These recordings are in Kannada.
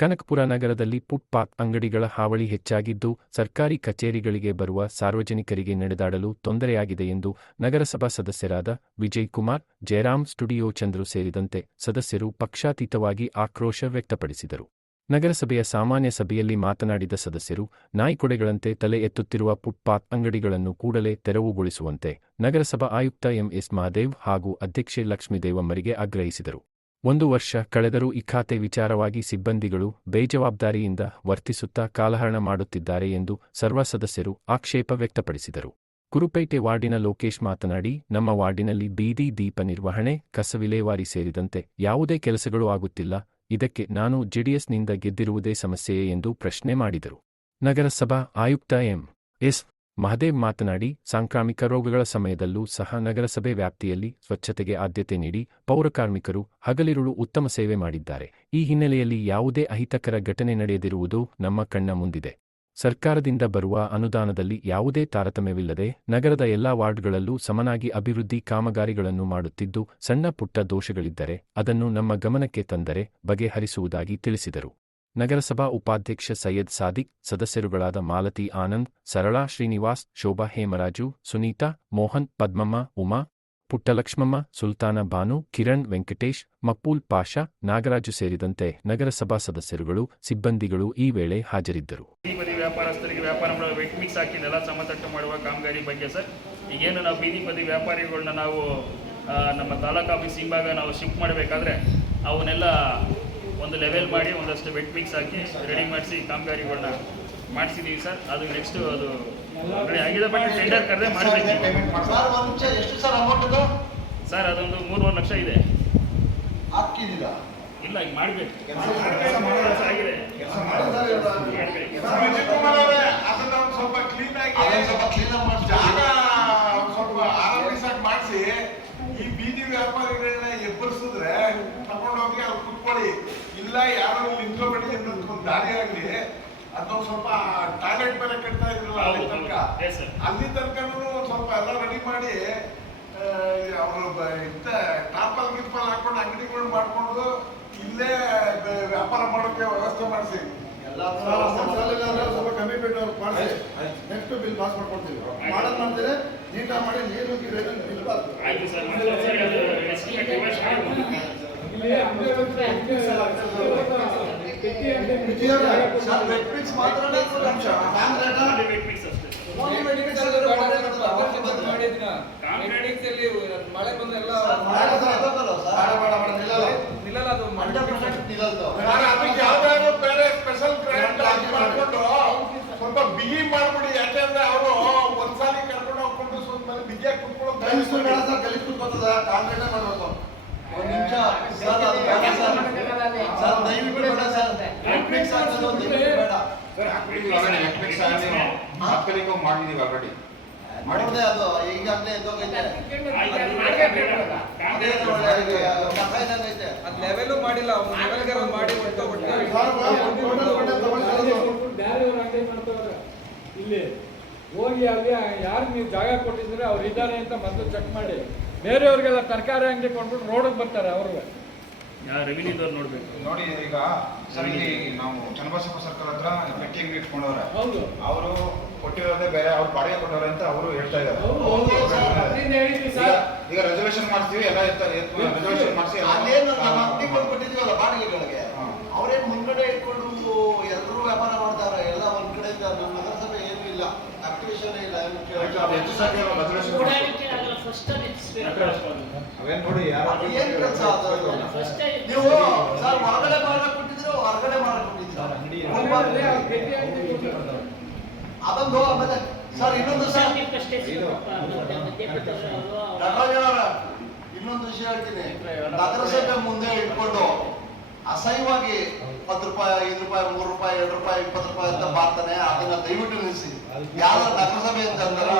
ಕನಕಪುರ ನಗರದಲ್ಲಿ ಫುಟ್ಪಾತ್ ಅಂಗಡಿಗಳ ಹಾವಳಿ ಹೆಚ್ಚಾಗಿದ್ದು, ಸರ್ಕಾರಿ ಕಚೇರಿಗಳಿಗೆ ಬರುವ ಸಾರ್ವಜನಿಕರಿಗೆ ನಡೆದಾಡಲು ತೊಂದರೆಯಾಗಿದೆ ಎಂದು ನಗರಸಭಾ ಸದಸ್ಯರಾದ ವಿಜಯ್ ಕುಮಾರ್, ಜಯರಾಮ್ ಸ್ಟುಡಿಯೋ ಚಂದ್ರು ಸೇರಿದಂತೆ ಸದಸ್ಯರು ಪಕ್ಷಾತೀತವಾಗಿ ಆಕ್ರೋಶ ವ್ಯಕ್ತಪಡಿಸಿದರು. ನಗರಸಭೆಯ ಸಾಮಾನ್ಯ ಸಭೆಯಲ್ಲಿ ಮಾತನಾಡಿದ ಸದಸ್ಯರು, ನಾಯಿಕೊಡೆಗಳಂತೆ ತಲೆ ಎತ್ತುತ್ತಿರುವ ಫುಟ್ಪಾತ್ ಅಂಗಡಿಗಳನ್ನು ಕೂಡಲೇ ತೆರವುಗೊಳಿಸುವಂತೆ ನಗರಸಭಾ ಆಯುಕ್ತ ಎಂಎಸ್ ಮಹದೇವ್ ಹಾಗೂ ಅಧ್ಯಕ್ಷೆ ಲಕ್ಷ್ಮೀದೇವಮ್ಮರಿಗೆ ಆಗ್ರಹಿಸಿದರು. 1 ವರ್ಷ ಕಳೆದರೂ ಈ ಖಾತೆ ವಿಚಾರವಾಗಿ ಸಿಬ್ಬಂದಿಗಳು ಬೇಜವಾಬ್ದಾರಿಯಿಂದ ವರ್ತಿಸುತ್ತಾ ಕಾಲಹರಣ ಮಾಡುತ್ತಿದ್ದಾರೆ ಎಂದು ಸರ್ವ ಸದಸ್ಯರು ಆಕ್ಷೇಪ ವ್ಯಕ್ತಪಡಿಸಿದರು. ಕುರುಪೇಟೆ ವಾರ್ಡಿನ ಲೋಕೇಶ್ ಮಾತನಾಡಿ, ನಮ್ಮ ವಾರ್ಡಿನಲ್ಲಿ ಬೀದಿ ದೀಪ ನಿರ್ವಹಣೆ, ಕಸ ವಿಲೇವಾರಿ ಸೇರಿದಂತೆ ಯಾವುದೇ ಕೆಲಸಗಳು ಆಗುತ್ತಿಲ್ಲ. ಇದಕ್ಕೆ ನಾನು ಜೆಡಿಎಸ್ನಿಂದ ಗೆದ್ದಿರುವುದೇ ಸಮಸ್ಯೆಯೇ ಎಂದು ಪ್ರಶ್ನೆ ಮಾಡಿದರು. ನಗರಸಭಾ ಆಯುಕ್ತ ಎಂ.ಎಸ್. ಮಹದೇವ್ ಮಾತನಾಡಿ, ಸಾಂಕ್ರಾಮಿಕ ರೋಗಗಳ ಸಮಯದಲ್ಲೂ ಸಹ ನಗರಸಭೆ ವ್ಯಾಪ್ತಿಯಲ್ಲಿ ಸ್ವಚ್ಛತೆಗೆ ಆದ್ಯತೆ ನೀಡಿ ಪೌರಕಾರ್ಮಿಕರು ಹಗಲಿರುಳು ಉತ್ತಮ ಸೇವೆ ಮಾಡಿದ್ದಾರೆ. ಈ ಹಿನ್ನೆಲೆಯಲ್ಲಿ ಯಾವುದೇ ಅಹಿತಕರ ಘಟನೆ ನಡೆಯದಿರುವುದು ನಮ್ಮ ಕಣ್ಣ ಮುಂದಿದೆ. ಸರ್ಕಾರದಿಂದ ಬರುವ ಅನುದಾನದಲ್ಲಿ ಯಾವುದೇ ತಾರತಮ್ಯವಿಲ್ಲದೆ ನಗರದ ಎಲ್ಲಾ ವಾರ್ಡ್ಗಳಲ್ಲೂ ಸಮನಾಗಿ ಅಭಿವೃದ್ಧಿ ಕಾಮಗಾರಿಗಳನ್ನು ಮಾಡುತ್ತಿದ್ದು, ಸಣ್ಣ ಪುಟ್ಟ ದೋಷಗಳಿದ್ದರೆ ಅದನ್ನು ನಮ್ಮ ಗಮನಕ್ಕೆ ತಂದರೆ ಬಗೆಹರಿಸುವುದಾಗಿ ತಿಳಿಸಿದರು. ನಗರಸಭಾ ಉಪಾಧ್ಯಕ್ಷ ಸೈಯದ್ ಸಾದಿಕ್, ಸದಸ್ಯರುಗಳಾದ ಮಾಲತಿ ಆನಂದ್, ಸರಳಾ ಶ್ರೀನಿವಾಸ್, ಶೋಭಾ ಹೇಮರಾಜು, ಸುನೀತಾ, ಮೋಹನ್, ಪದ್ಮಮ್ಮ, ಉಮಾ, ಪುಟ್ಟಲಕ್ಷ್ಮಮ್ಮ, ಸುಲ್ತಾನ ಬಾನು, ಕಿರಣ್, ವೆಂಕಟೇಶ್, ಮಕ್ಬೂಲ್ ಪಾಷಾ, ನಾಗರಾಜು ಸೇರಿದಂತೆ ನಗರಸಭಾ ಸದಸ್ಯರುಗಳು, ಸಿಬ್ಬಂದಿಗಳು ಈ ವೇಳೆ ಹಾಜರಿದ್ದರು. ಬೀದಿ ವ್ಯಾಪಾರಸ್ಥರಿಗೆ ವ್ಯಾಪಾರ ಮಾಡುವ ವೆಟ್ ಮಿಕ್ಸ್ ಹಾಕಿ ನೆಲ ಸಮತಟ್ಟು ಮಾಡುವ ಕಾಮಗಾರಿ ಬಗ್ಗೆ ಸರ್, ಈಗೇನು ನಾವು ಬೀದಿ ಬದಿ ವ್ಯಾಪಾರಿಗಳನ್ನ ನಾವು ನಮ್ಮ ತಾಲೂಕು ಆಫೀಸ್ ಹಿಂಭಾಗ ನಾವು ಶಿಫ್ಟ್ ಮಾಡಬೇಕಾದ್ರೆ ಅವನ್ನೆಲ್ಲ ಒಂದು ಲೆವೆಲ್ ಮಾಡಿ ಒಂದಷ್ಟು ವೆಟ್ ಮಿಕ್ಸ್ ಹಾಕಿ ರೆಡಿ ಮಾಡಿಸಿ ಕಾಮಗಾರಿಗಳನ್ನ ಮಾಡಿಸಿದ್ದೀವಿ ಸರ್. ಅದು ನೆಕ್ಸ್ಟು ಅದು ಆಗಿದೆ, ಬಟ್ ಟೆಂಡರ್ ಕರೆದೇ ಮಾಡಬೇಕು ಸರ್. ಅದೊಂದು 3.5 ಲಕ್ಷ ಇದೆ. ಇಲ್ಲ, ಈಗ ಮಾಡಬೇಕು. ಆಗಿದೆ ಮಾಡಿಸಿ ಈ ಬೀದಿ ವ್ಯಾಪಾರಿಗಳನ್ನ ಎಬ್ಬರಿಸಿದ್ರೆ ತಗೊಂಡೋಗಿ ಅವ್ರು ಕುತ್ಕೊಳ್ಳಿ, ಇಲ್ಲ ಯಾರು ನಿಂತ್ಕೊಬೇಡಿ ಅನ್ನೋದಕ್ಕೆ ಒಂದು ದಾರಿ ಆಗಲಿ. ಅದೊಂದು ಸ್ವಲ್ಪ ಟಾಯ್ಲೆಟ್ ಬೇರೆ ಕಟ್ತಾ ಇದ್ರಲ್ಲ ಅಲ್ಲಿ ತನಕನೂ ಸ್ವಲ್ಪ ಎಲ್ಲ ರೆಡಿ ಮಾಡಿ ಅವರು ಟಾಪಲ್ ಗಿಪ್ಪಲ್ ಹಾಕೊಂಡು ಅಂಗಡಿಗಳು ಮಾಡ್ಕೊಂಡು ಇಲ್ಲೇ ವ್ಯಾಪಾರ ಮಾಡೋಕೆ ವ್ಯವಸ್ಥೆ ಮಾಡಿಸಿ. ಸ್ವಲ್ಪ ಕಮ್ಮಿ ಬಿಟ್ಟು ಅವ್ರು ಮಾಡಿಸಿ ನೆಕ್ಸ್ಟ್ ಬಿಲ್ ಪಾಸ್ ಮಾಡ್ಕೊಡ್ತೀವಿ. ಮಾಡೋದು ಮಾಡ್ತೀರಿ ನೀಟಾಗಿ ಮಾಡಿ, ನೀರು ಬಿಲ್ ಪಾಸ್. ಮಳೆ ಬಂದೆಲ್ಲ ಯಾವ್ದಾದ್ರು ಬೇರೆ ಸ್ಪೆಷಲ್ ಗ್ರಾಂಟ್ ಮಾಡ್ಕೊಂಡು ಸ್ವಲ್ಪ ಬಿಗಿ ಮಾಡ್ಬಿಡಿ. ಯಾಕೆಂದ್ರೆ ಅವರು ಒಂದ್ಸಾಲ ಕರ್ಕೊಂಡು ಹೋಗ್ಕೊಂಡು ಸ್ವಲ್ಪ ಬಿಗಿಯಾಗಿ ಕುತ್ಕೊಳ್ಳೋದು ಗಲೀಜ್ ಕುತ್ಕೋತದ ಕಾಂಕ್ರೀಟ್ ಮಾಡ್ಬೇಕು. ಒಂದು ನಿಮಿಷ ಸರ್, ದಯವಿಟ್ಟು ಬೇಡ ಸರ್, ಎಲೆಕ್ಟ್ರಿಕ್ಸ್ ಹಾಕೋದು ಬೇಡ ಸರ್. ಮಾಡಿದೀವಿ ಆಲ್ರೆಡಿ ಮಾಡಿದೆ. ಅದು ಈಗಾಗಲೇ ಲೆವೆಲ್ ಮಾಡಿಲ್ಲ, ಮಾಡಿ ಇಲ್ಲಿ ಹೋಗಿ ಅಲ್ಲಿ ಯಾರು ನೀವು ಜಾಗ ಕೊಟ್ಟಿದ್ರೆ ಅವ್ರು ಇದ್ದಾರೆ ಅಂತ ಮೊದಲು ಚೆಕ್ ಮಾಡಿ. ಬೇರೆಯವ್ರಿಗೆಲ್ಲ ತರಕಾರಿ ಅಂಗಡಿ ಕೊಟ್ಬಿಟ್ಟು ರೋಡಿಗೆ ಬರ್ತಾರೆ. ಅವ್ರಿಗೆ ರೆವಿನ್ಯೂದವ್ರು ನೋಡ್ಬೇಕು ನೋಡಿ. ಈಗ ಸರ್, ಇಲ್ಲಿ ನಾವು ಚನ್ನಬಸಪ್ಪ ಸರ್ಕಲ್ ಹತ್ರ ಪೆಟ್ಟಿ ಅಂಗಡಿ ಇಟ್ಕೊಂಡವ್ರೆ. ಅವರು ಕೊಟ್ಟಿರೋದೇ ಬೇರೆ, ಅವ್ರು ಬಾಡಿಗೆ ಕೊಟ್ಟವ್ರೆ ಅಂತ ಅವರು ಹೇಳ್ತಾ ಇದ್ದಾರೆ. ಈಗ ರೆಸರ್ವೇಶನ್ ಮಾಡ್ತೀವಿ, ಎಲ್ಲ ರೆಸರ್ವೇಶನ್ ಮಾಡಿಸಿ ಕೊಟ್ಟಿದ್ವಲ್ಲ ಬಾಡಿಗೆಗಳಿಗೆ, ಅವ್ರೇನು ಮುಂದ್ಗಡೆ ಇಟ್ಕೊಂಡು ಎಲ್ಲರೂ ವ್ಯಾಪಾರ ಮಾಡ್ತಾರೆ. ಎಲ್ಲ ಒಂದ್ ಕಡೆ ನಮ್ಮ ನಗರಸಭೆ ಏನೂ ಇಲ್ಲ, ಆಕ್ಟಿವೇಶನ್ ಇಲ್ಲ. ಅವೇನ್ ನೋಡಿ ಏನ್ ಕೆಲಸ ನೀವು ಸರ್ ಹೊರಗಡೆ ಮಾಡಕ್ ಕೊಟ್ಟಿದ್ರು, ಹೊರಗಡೆ ಮಾಡಕ್ ಕೊಟ್ಟಿದ್ರು ಅದೊಂದು. ಆಮೇಲೆ ಸರ್ ಇನ್ನೊಂದು ಇನ್ನೊಂದು ವಿಷಯ ಹೇಳ್ತೀನಿ. ನಗರಸಭೆ ಮುಂದೆ ಇಟ್ಕೊಂಡು ಅಸಹ್ಯವಾಗಿ 10 ರೂಪಾಯಿ, 5 ರೂಪಾಯಿ, 3 ರೂಪಾಯಿ, 2 ರೂಪಾಯಿ, 20 ರೂಪಾಯಿ ಅಂತ ಮಾಡ್ತಾನೆ. ಅದನ್ನ ದಯವಿಟ್ಟು ನಿಲ್ಲಿಸಿ. ಯಾರ ನಗರಸಭೆ ಅಂತ ಅಂತಾರ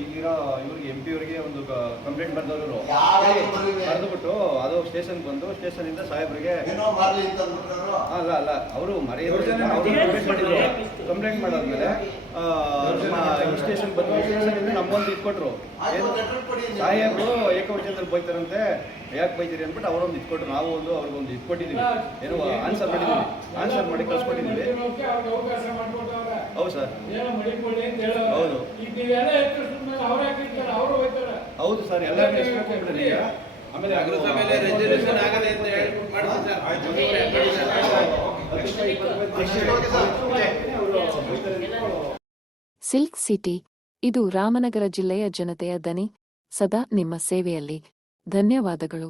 ಈಗಿರೋ ಇವ್ರಿಗೆ MP ಅವರಿಗೆ ಒಂದು ಕಂಪ್ಲೇಂಟ್ ಬರ್ದವರು ಬರ್ದುಬಿಟ್ಟು ಅದು ಸ್ಟೇಷನ್ ಬಂದು ಸ್ಟೇಷನ್ ಇಂದ ಸಾಹೇಬ್ರಿಗೆ ಅಲ್ಲ ಅವರು ಕಂಪ್ಲೇಂಟ್ ಮಾಡಾದ್ಮೇಲೆ ನಮ್ಮ ಸ್ಟೇಷನ್ ಬಂದು ಸ್ಟೇಷನ್ ಇಂದ ನಮ್ಮೊಂದು ಇಟ್ಕೊಟ್ರು. ಸಾಹೇಬ್ರು ಏಕವಚನದಲ್ಲಿ ಬೈತಾರಂತೆ, ಯಾಕೆ ಬೈತೀರಿ ಅಂದ್ಬಿಟ್ಟು ಅವರೊಂದು ಇಟ್ಕೊಟ್ರು, ನಾವು ಒಂದು ಅವ್ರಿಗೊಂದು ಇಟ್ಕೊಟ್ಟಿದ್ದೀವಿ, ಏನೋ ಆನ್ಸರ್ ಮಾಡಿದ್ದೀವಿ, ಆನ್ಸರ್ ಮಾಡಿ ಕಳ್ಸ್ಕೊಟ್ಟಿದ್ದೀವಿ. ಅವ್ರಿಗೆ ಅವಕಾಶ ಮಾಡ್ಕೊಟ್ಟವ್ರೆ. ಹೌದು ಸರ್, ಏನೋ ಮಡಿಕೊಳ್ಳಿ ಅಂತ ಹೇಳೋರು. ಹೌದು. ಈಗ ನೀವೆಲ್ಲ ಎತ್ತಿಸ್ಮೇಲೆ ಅವ್ರು ಹಾಕಿರ್ತಾರೆ, ಅವರು ಹೋಗ್ತಾರೆ. ಹೌದು ಸರ್, ಎಲ್ಲ ನೆನೆಸ್ಕೊಂಡ್ಬಿಟ್ರೆ ಈಗ. ಆಮೇಲೆ ನಗರಸಭೆಯಲ್ಲಿ ರೆಸಲ್ಯೂಷನ್ ಆಗದೆ ಅಂತ ಹೇಳ್ಬಿಟ್ಟು ಮಾಡ್ತೀವಿ ಸರ್. ಸಿಲ್ಕ್ ಸಿಟಿ, ಇದು ರಾಮನಗರ ಜಿಲ್ಲೆಯ ಜನತೆಯ ದನಿ, ಸದಾ ನಿಮ್ಮ ಸೇವೆಯಲ್ಲಿ. ಧನ್ಯವಾದಗಳು.